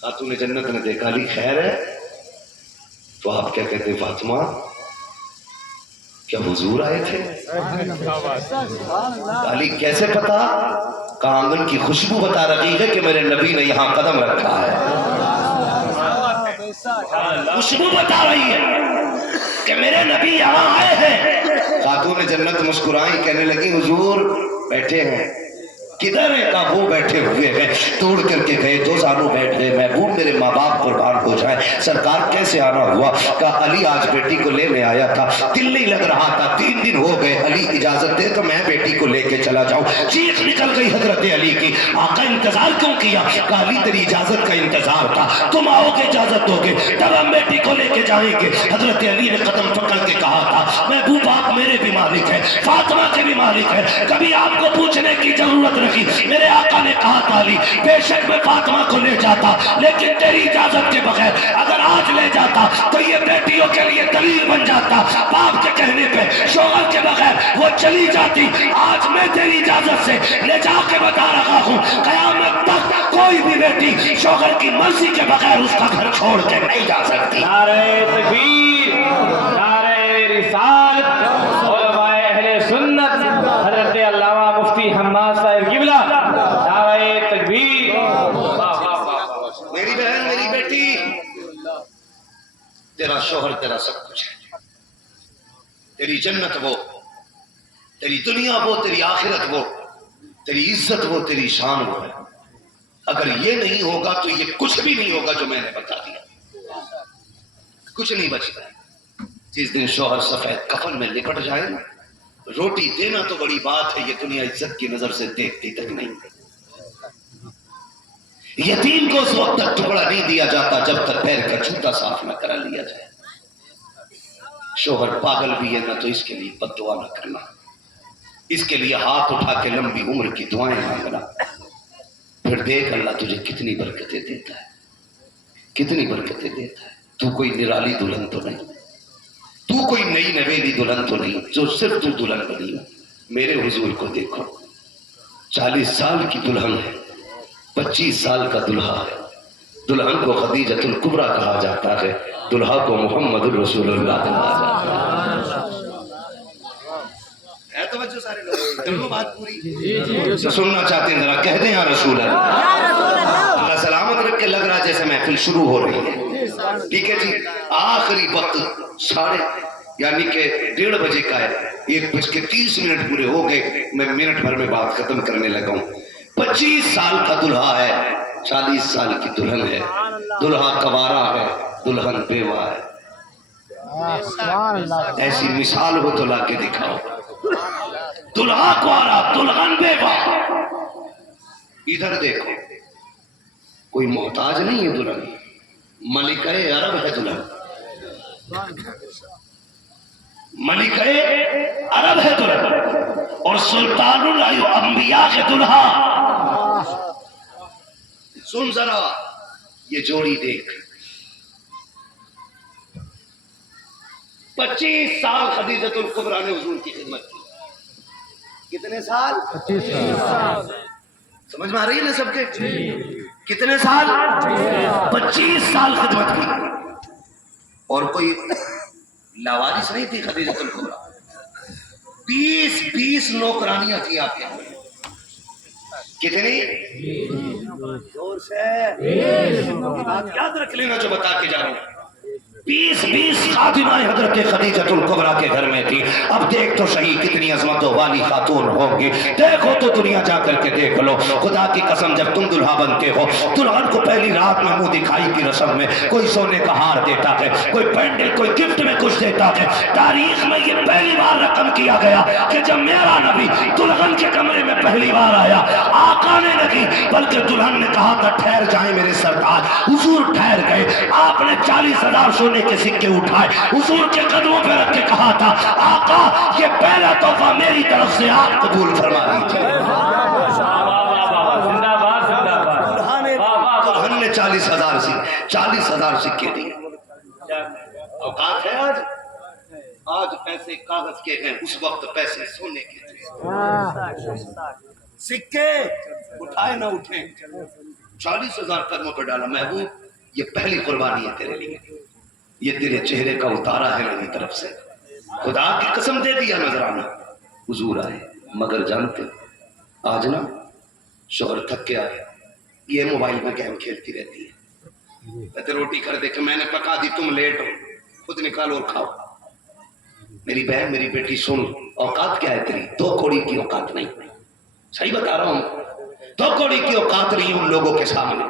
خاتون جنت نے دیکھا علی خیر ہے؟ تو آپ کیا کہتے فاطمہ کیا حضور آئے تھے؟ علی کیسے پتا؟ کہا آنگن کی خوشبو بتا رہی ہے کہ میرے نبی نے یہاں قدم رکھا ہے. خوشبو بتا رہی ہے کہ میرے نبی یہاں آئے ہیں. خاتون جنت مسکرائیں، کہنے لگی حضور بیٹھے ہیں. کدھر ہے؟ کہا وہ بیٹھے ہوئے ہیں، توڑ کر کے گئے، دو زانوں بیٹھ گئے، محبوب میرے ماں باپ قربان ہو جائے. سرکار کیسے آنا ہوا؟ کہا علی آج بیٹی کو لینے آیا تھا، دل نہیں لگ رہا تھا، 3 دن ہو گئے، علی اجازت دے تو میں بیٹی کو لے کے چلا جاؤں. چیخ نکل گئی حضرت علی کی. آقا انتظار کیوں کیا؟ کہا علی تیری اجازت کا انتظار تھا، تم آؤ گے اجازت دو گے تب ہم بیٹی کو لے کے جائیں گے. حضرت علی نے قدم پکڑ کے کہا تھا محبوب آپ میرے بھی مالک ہیں، فاطمہ کے بھی مالک ہیں، کبھی آپ کو پوچھنے کی ضرورت نہیں. میرے آقا نے کہا تھا علی بے شک میں فاطمہ کو لے جاتا لیکن تیری اجازت کے بغیر. اگر آج لے جاتا تو یہ بیٹیوں کے لیے دلیل بن جاتا، باپ کے کہنے پہ شوہر کے بغیر وہ چلی جاتی. آج میں تیری اجازت سے لے جا کے بتا رہا ہوں قیامت تک کوئی بھی بیٹی شوہر کی مرضی کے بغیر اس کا گھر چھوڑ کے نہیں جا سکتی. نعرہ تکبیر، نعرہ رسالت، علماء اہل سنت حضرت علامہ مفتی حماد صاحب قبلہ، نعرہ تکبیر. میری بہن میری بیٹی، تیرا شوہر تیرا سب کچھ ہے، تیری جنت وہ، تیری دنیا وہ، تیری آخرت وہ، تیری عزت وہ، تیری شان وہ ہے. اگر یہ نہیں ہوگا تو یہ کچھ بھی نہیں ہوگا جو میں نے بتا دیا، کچھ نہیں بچتا. جس دن شوہر سفید کفن میں لپٹ جائے نا، روٹی دینا تو بڑی بات ہے، یہ دنیا عزت کی نظر سے دیکھتی تک نہیں. یتیم کو اس وقت تک ٹکڑا نہیں دیا جاتا جب تک پیر کا جوتا صاف نہ کرا لیا جائے. شوہر پاگل بھی ہے نا تو اس کے لیے بد دعا نہ کرنا، اس کے لیے ہاتھ اٹھا کے لمبی عمر کی دعائیں مانگنا. پھر دیکھ اللہ تجھے کتنی برکتیں دیتا ہے، کتنی برکتیں دیتا ہے. تو کوئی نرالی دلہن تو نہیں، تو کوئی نئی نویلی دلہن تو نہیں جو صرف تو دلہن بنی ہو. میرے حضور کو دیکھو، 40 سال کی دلہن ہے، 25 سال کا دلہا ہے. دلہن کو خدیجۃ الکبریٰ کہا جاتا ہے، دلہا کو محمد الرسول اللہ کہا جاتا ہے. توجہ سارے لوگ بات پوری سننا چاہتے ہیں، ذرا کہہ دیں یا رسول اللہ. اللہ سلامت رکھ کے، لگ رہا جیسے محفل شروع ہو رہی ہے. ٹھیک ہے جی، آخری وقت یعنی کہ 1:30 بجے کا ہے، 1:30 پورے ہو گئے. میں منٹ بھر میں بات ختم کرنے لگا ہوں. 25 سال کا دلہا ہے، 40 سال کی دلہن ہے. دلہا کوارا ہے، دلہن بیوہ ہے. ایسی مثال ہو تو لا کے دکھاؤ. دلہا کوارا، دلہن بیوہ. ادھر دیکھو، کوئی محتاج نہیں ہے دلہن، ملکہ عرب ہے دلہن، ملکہ عرب ہے دلہن، اور سلطان الانبیاء کے دلہا. سن ذرا یہ جوڑی دیکھ، 25 سال خدیجۃ الکبریٰ نے حضور کی خدمت کی. کتنے سال؟ 25 سال. سمجھ میں آ رہی ہے نا سب کے؟ کتنے سال؟ 25 سال خدمت کی. اور کوئی لاوارث نہیں تھی خدیجۃ الکبریٰ. 20 نوکرانیاں تھی آپ کے. کتنی؟ زور سے بات یاد رکھ لینا جو بتا کے جا رہا ہوں. 20 خادمائیں حضرت خدیجہ الکبریٰ کے گھر میں تھی. اب دیکھ تو صحیح کتنی عظمت والی خاتون ہوگی. دیکھو تو دنیا جا کر کے دیکھ لو. خدا کی قسم جب تم دلہا بنتے ہو, دلہن کو پہلی رات میں منہ دکھائی کی رسم میں کوئی سونے کا ہار دیتا ہے, کوئی پینڈل, کوئی گفٹ میں کچھ دیتا ہے. تاریخ میں یہ پہلی بار رقم کیا گیا کہ جب میرا نبی دلہن کے کمرے میں پہلی بار آیا, آقا نے نہیں بلکہ دلہن نے کہا تھا ٹھہر جائیں میرے سرتاج. حضور ٹھہر گئے. آپ نے 40,000 سونے کے سکے اٹھائے, حضور کے قدموں پہ رکھ کے کہا تھا آقا یہ پہلا تحفہ میری طرف سے آپ قبول فرما لیجیے. دلہن نے 40,000 سکے دیے. اوقات ہے آج پیسے کاغذ کے ہیں, اس وقت پیسے سونے کے تھے. سکے اٹھائے نہ اٹھے, 40,000 قدموں پہ ڈالا. محبوب یہ پہلی قربانی ہے تیرے لیے, یہ تیرے چہرے کا اتارا ہے میری طرف سے. خدا کی قسم دے دیا نذرانہ. حضور آئے, مگر جانتے آج نا شوہر تھک کے آئے, یہ موبائل میں گیم کھیلتی رہتی ہے. کہتے روٹی کر دے کہ میں نے پکا دی, تم لیٹ ہو, خود نکالو اور کھاؤ. میری بہن میری بیٹی سن, اوقات کیا ہے تیری؟ 2 کوڑی کی اوقات نہیں. صحیح بتا رہا ہوں, 2 کوڑی کی اوقات نہیں ان لوگوں کے سامنے.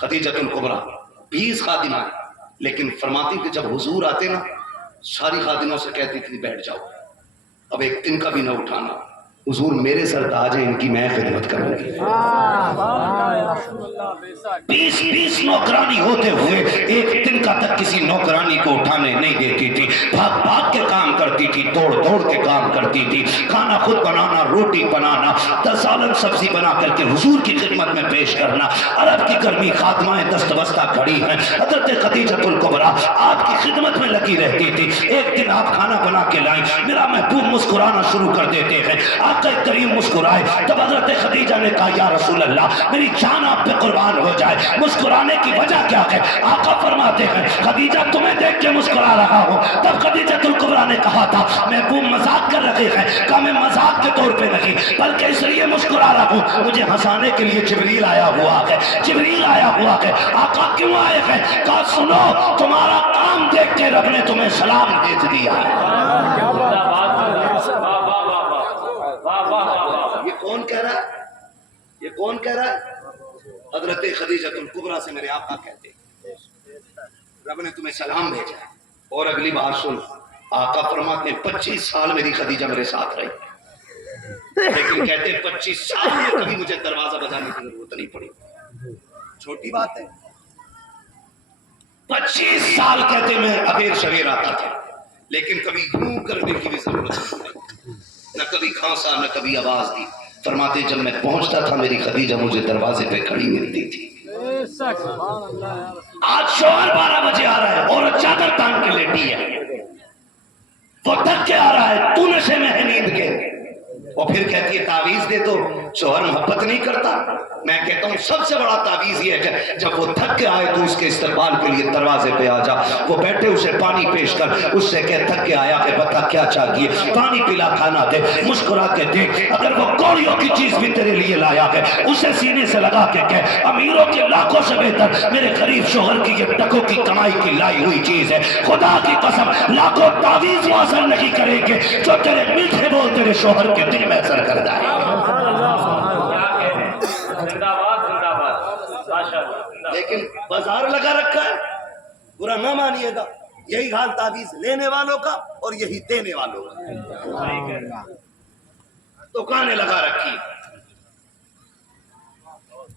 خدیجہ الکبریٰ 20 خادمہ, لیکن فرماتی کہ جب حضور آتے نا ساری خادموں سے کہتی تھی بیٹھ جاؤ, اب ایک دن کا بھی نہ اٹھانا. حضور میرے سرتاج ہیں, ان کی میں خدمت کروں گی. 20 نوکرانی ہوتے ہوئے ایک دن کا تک کسی نوکرانی کو اٹھانے نہیں دیتی تھی. بھاگ بھاگ کے کام کرتی تھی, دوڑ دوڑ کے کام کرتی تھی. کھانا خود بنانا, روٹی بنانا, سالن سبزی بنا کر کے حضور کی خدمت میں پیش کرنا. عرب کی گرمی, خادمائیں دست بستہ کھڑی ہیں. حضرت خدیجہ الکبریٰ آپ کی خدمت میں لگی رہتی تھی. ایک دن آپ کھانا بنا کے لائیں, میرا محبوب مسکرانا شروع کر دیتے ہیں. آقا کریم مسکرائے. تب حضرت خدیجہ نے کہا یا رسول اللہ میری جان آپ پہ قربان ہو جائے, مسکرانے کی وجہ کیا ہے؟ آقا فرماتے ہیں خدیجہ تمہیں دیکھ کے مسکرا رہا ہوں. تب خدیجہ الکبریٰ نے کہا تھا محبوب مذاق کر رہے ہیں. کہا میں مذاق کے طور پہ نہیں بلکہ اس لیے مسکرا رہا ہوں, مجھے ہنسانے کے لیے جبریل آیا ہوا ہے. جبریل آیا ہوا ہے. آقا کیوں آئے ہیں؟ کہا سنو تمہارا کام دیکھ کے رب نے تمہیں سلام بھیج دیا ہے. یہ کون کہہ رہا ہے؟ یہ کون کہہ رہا ہے؟ حضرت خدیجہ الکبریٰ سے میرے آقا کہتے ہیں رب نے تمہیں سلام بھیجا ہے. اور اگلی بات سن, آقا فرماتے ہیں 25 سال میری خدیجہ میرے ساتھ رہی, لیکن کہتے ہیں 25 سال میں کبھی مجھے دروازہ بجانے کی ضرورت نہیں پڑی. چھوٹی بات ہے, 25 سال کہتے میں ابیر شبیر آتا تھا, لیکن کبھی یوں کرنے کی بھی ضرورت نہیں پڑی, نہ کبھی کھانسا نہ کبھی آواز دی. فرماتے جب میں پہنچتا تھا میری خدیجہ مجھے دروازے پہ کھڑی ملتی تھی. آج شوہر 12 بجے آ رہا ہے, عورت چادر تان کے لیٹی ہے, وہ تھک کے آ رہا ہے, تو نشے میں ہے نیند کے, اور پھر کہتی ہے تعویذ دے دو. شوہر محبت نہیں کرتا. میں کہتا ہوں سب سے بڑا تعویذ یہ ہے کہ جب وہ تھک کے آئے تو اس کے استقبال کے لیے دروازے پہ آ جا. وہ بیٹھے اسے پانی پیش کر, اس سے کہ تھک کے آیا کہ بتا کیا چاہیے, پانی پلا, کھانا دے, مسکرا کے دیکھ. اگر وہ کوڑیوں کی چیز بھی تیرے لیے لایا ہے اسے سینے سے لگا کے کہہ امیروں کے لاکھوں سے بہتر میرے غریب شوہر کی یہ ٹکوں کی کمائی کی لائی ہوئی چیز ہے. خدا کی قسم لاکھوں تعویذ وہ اثر نہیں کریں گے جو تیرے میٹھے بول تیرے شوہر کے دل میں اثر کر جائے. لیکن بازار لگا رکھا ہے, برا نہ مانیے گا, یہی حال تعویذ لینے والوں کا اور یہی دینے والوں کا. دکانیں لگا رکھی,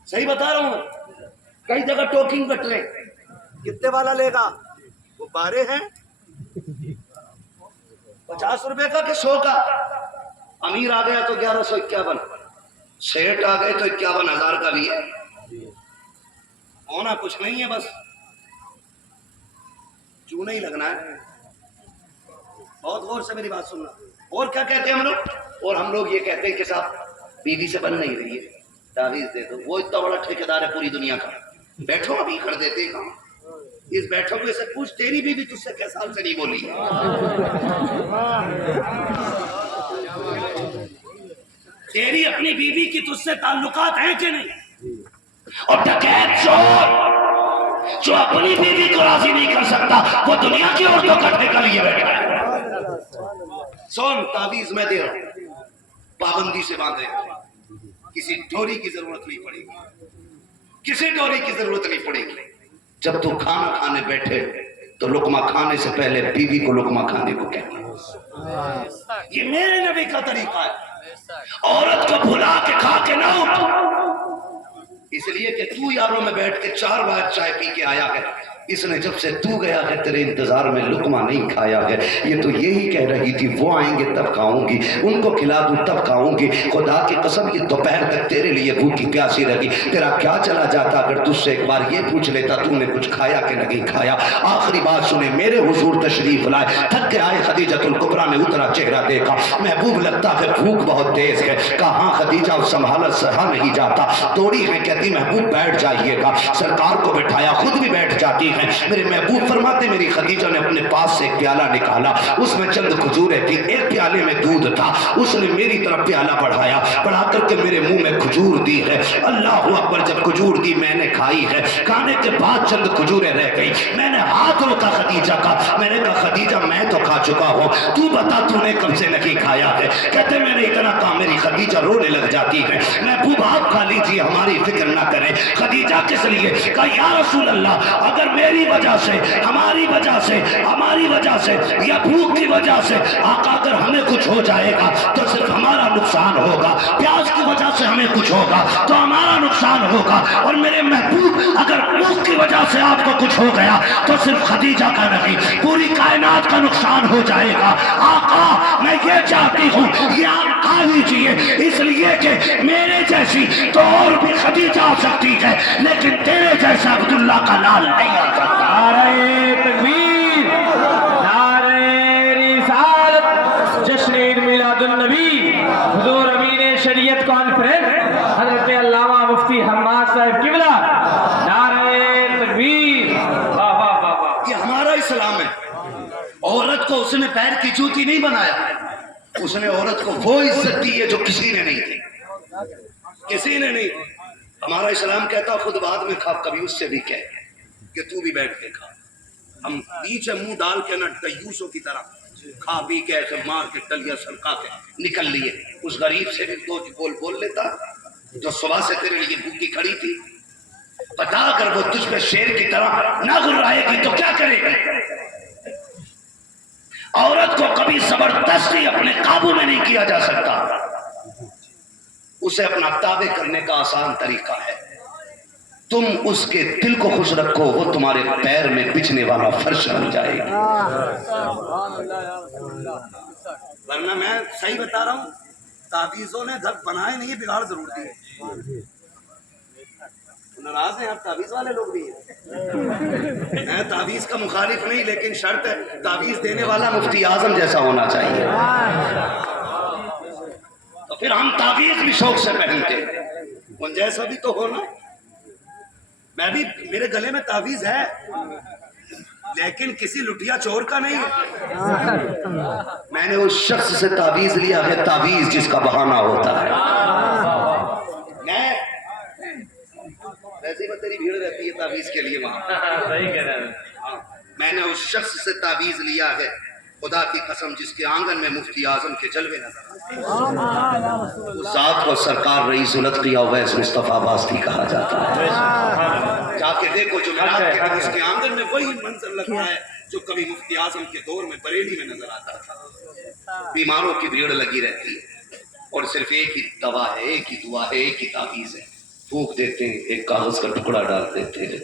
صحیح بتا رہا ہوں, کئی جگہ ٹوکنگ کٹ رہے. کتنے والا لے گا؟ وہ 12 ہیں, 50 روپے کا کہ 100 کا. امیر آ گیا تو 1151, سیٹ آ گئے تو 51,000 کا بھی ہے. ہونا کچھ نہیں ہے, بس چوں نہیں لگنا ہے. بہت غور سے میری بات سننا. اور کیا کہتے ہیں ہم لوگ؟ اور ہم لوگ یہ کہتے ہیں کہ صاحب بیوی سے بن نہیں رہی ہے, تعویذ دے دو. وہ اتنا بڑا ٹھیکیدار ہے پوری دنیا کا, بیٹھو ابھی کر دیتے کام. اس بیٹھو کو سے پوچھ تیری بیوی تجھ سے کیا سال سے نہیں بولی؟ تیری اپنی بیوی کی تجھ سے تعلقات ہیں کہ نہیں؟ اور ڈکیت چور جو اپنی بیوی کو راضی نہیں کر سکتا وہ دنیا کی عورتوں کٹنے کے لیے بیٹھا ہے۔ سون تعویذ میں دے رہا ہوں، پابندی سے باندھے، کسی ڈوری کی ضرورت نہیں پڑے گی، کسی ڈوری کی ضرورت نہیں پڑے گی۔ جب تو کھانا کھانے بیٹھے تو لقمہ کھانے سے پہلے بیوی کو لقمہ کھانے کو کہنا، یہ میرے نبی کا طریقہ ہے۔ عورت کو بھلا کے کھا کے نہ اٹھ، اس لیے کہ تو یاروں میں بیٹھ کے 4 بار چائے پی کے آیا ہے، اس نے جب سے تو گیا ہے تیرے انتظار میں لقمہ نہیں کھایا ہے۔ یہ تو یہی کہہ رہی تھی وہ آئیں گے تب کھاؤں گی، ان کو کھلا دوں تب کھاؤں گی۔ خدا کی قسم یہ دوپہر تک تیرے لیے بھوکی پیاسی رہی، تیرا کیا چلا جاتا اگر تجھ سے ایک بار یہ پوچھ لیتا تو نے کچھ کھایا کہ نہیں کھایا۔ آخری بات سنے، میرے حضور تشریف لائے، تھک کے آئے، خدیجۃ الکبریٰ نے اترا چہرہ دیکھا، محبوب لگتا ہے بھوک بہت تیز ہے۔ کہاں خدیجہ سنبھالا سہا نہیں جاتا، توڑی ہے، کہتی محبوب بیٹھ جائیے گا۔ سرکار کو بٹھایا، خود بھی بیٹھ جاتی ہے۔ میرے محبوب فرماتے میری خدیجہ نے اپنے پاس سے ایک پیالہ نکالا، اس میں چند کھجوریں تھی، ایک پیالے میں دودھ تھا، اس نے میری طرف پیالہ بڑھایا، بڑھا کر کے میرے منہ میں کھجور دی ہے۔ اللہ اکبر، جب کھجور دی میں نے کھائی ہے، کھانے کے بعد چند کھجوریں رہ گئی، میں نے ہاتھ روکا خدیجہ کا، میں نے کہا خدیجہ میں تو کھا چکا ہوں، تو بتا تو نے کب سے نہیں کھایا ہے؟ کہتے میں نے اتنا کہا، میری خدیجہ رونے لگ جاتی ہے۔ محبوب آپ کھا لیجیے، ہماری فکر نہ کریں۔ خدیجہ کس لیے؟ کہا یا رسول اللہ، اگر میری وجہ سے، ہماری وجہ سے یا بھوک کی وجہ سے آقا اگر ہمیں کچھ ہو جائے گا تو صرف ہمارا نقصان ہوگا، پیاس کی وجہ سے ہمیں کچھ ہوگا تو ہمارا نقصان ہوگا، اور میرے محبوب اگر بھوک کی وجہ سے آپ کو کچھ ہو گیا تو صرف خدیجہ کا نہیں پوری کائنات کا نقصان ہو جائے گا۔ آقا میں یہ چاہتی ہوں یہ آپ کھا لیجیے، اس لیے کہ میرے جیسی تو اور بھی خدیجہ آ سکتی ہے لیکن تیرے جیسا عبداللہ کا لال نہیں آ سکتا۔ نعرہ تکبیر، نعرہ رسالت، جشن عید میلاد النبی، حضور امین شریعت کانفرنس حضرت علامہ مفتی حماد صاحب قبلہ، نعرہ تکبیر، واہ واہ واہ واہ۔ یہ ہمارا اسلام ہے۔ عورت کو اس نے پیر کی جوتی نہیں بنایا، اس نے عورت کو وہ عزت دی ہے جو کسی نے نہیں دی، کسی نے نہیں۔ ہمارا اسلام کہتا خود بعد میں کھا، کبھی اس سے بھی کہے کہ تو بھی بیٹھ کے کھا۔ ہم نیچے منہ ڈال کے نہ دیوسوں کی طرح کھا پی کے ایسے مار کے ٹلیاں سرکا کے نکل لیے۔ اس غریب سے بھی دو بول لیتا جو صبح سے تیرے لیے بھوکی کھڑی تھی، پتا اگر وہ تجھ پہ شیر کی طرح نہ گرائے گی تو کیا کرے گی؟ عورت کو کبھی زبردستی اپنے قابو میں نہیں کیا جا سکتا، اسے اپنا تابع کرنے کا آسان طریقہ ہے، تم اس کے دل کو خوش رکھو، وہ تمہارے پیر میں بچھنے والا فرش بن جائے گا۔ ورنہ میں صحیح بتا رہا ہوں، تعویذوں نے گھر بنائے نہیں، بگاڑ ضرور دیے۔ ناراض ہیں آپ تعویذ والے لوگ بھی ہیں، میں تعویذ کا مخالف نہیں، لیکن شرط ہے تعویذ دینے والا مفتی اعظم جیسا ہونا چاہیے، تو پھر ہم تعویذ بھی شوق سے پہنتے ہیں، ان جیسا بھی تو ہونا۔ میں بھی، میرے گلے میں تعویذ ہے لیکن کسی لٹیا چور کا نہیں ہے، میں نے اس شخص سے تعویذ لیا ہے، تعویذ جس کا بہانہ ہوتا ہے۔ میں ویسے میں تیری بھیڑ رہتی ہے تعویذ کے لیے وہاں، صحیح کہہ رہے ہیں۔ میں نے اس شخص سے تعویذ لیا ہے، خدا کی قسم جس کے آنگن میں مفتی اعظم کے جلوے نظر آتے ہیں، اس ذات کو سرکار رئیس الاتقیاء اویس مصطفیٰ باستی کہا جاتا ہے۔ جا کے دیکھو جمعرات کے دن اس کے آنگن میں وہی منظر لگتا ہے جو کبھی مفتی اعظم کے دور میں بریلی میں نظر آتا تھا۔ بیماروں کی بھیڑ لگی رہتی ہے اور صرف ایک ہی دوا ہے، ایک ہی دعا ہے، ایک ہی تعویذ ہے، پھونک دیتے ہیں، ایک کاغذ کا ٹکڑا ڈال دیتے ہیں،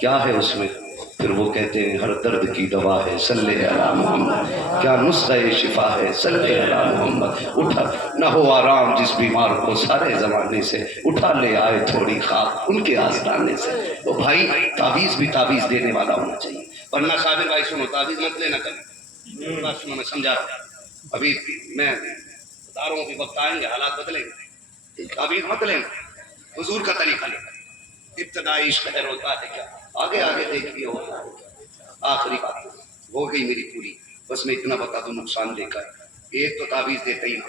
کیا ہے اس میں؟ پھر وہ کہتے ہیں ہر درد کی دوا ہے صلی علی محمد، کیا نسخہ شفا ہے صلی علی محمد، اٹھا نہ ہو آرام جس بیمار کو سارے زمانے سے، اٹھا لے آئے تھوڑی خاک ان کے آستانے سے۔ تو بھائی تعویذ بھی تعویذ دینے والا ہونا چاہیے، ورنہ صابر بھائی سنو، تعویذ مت لینا کریں، بات سنو میں سمجھا رہا ہوں، ابھی میں بتا رہا ہوں کہ وقت آئیں گے حالات بدلیں گے، تعویذ مت لینا، حضور کا طریقہ لینا، ابتدائی عشق خیر ہوتا ہے کیا، آگے آگے دیکھیے ہوگا۔ آخری بات ہو گئی میری پوری، بس میں اتنا بتا دوں نقصان لے کر، ایک تو تعویذ دیتے ہی نہ،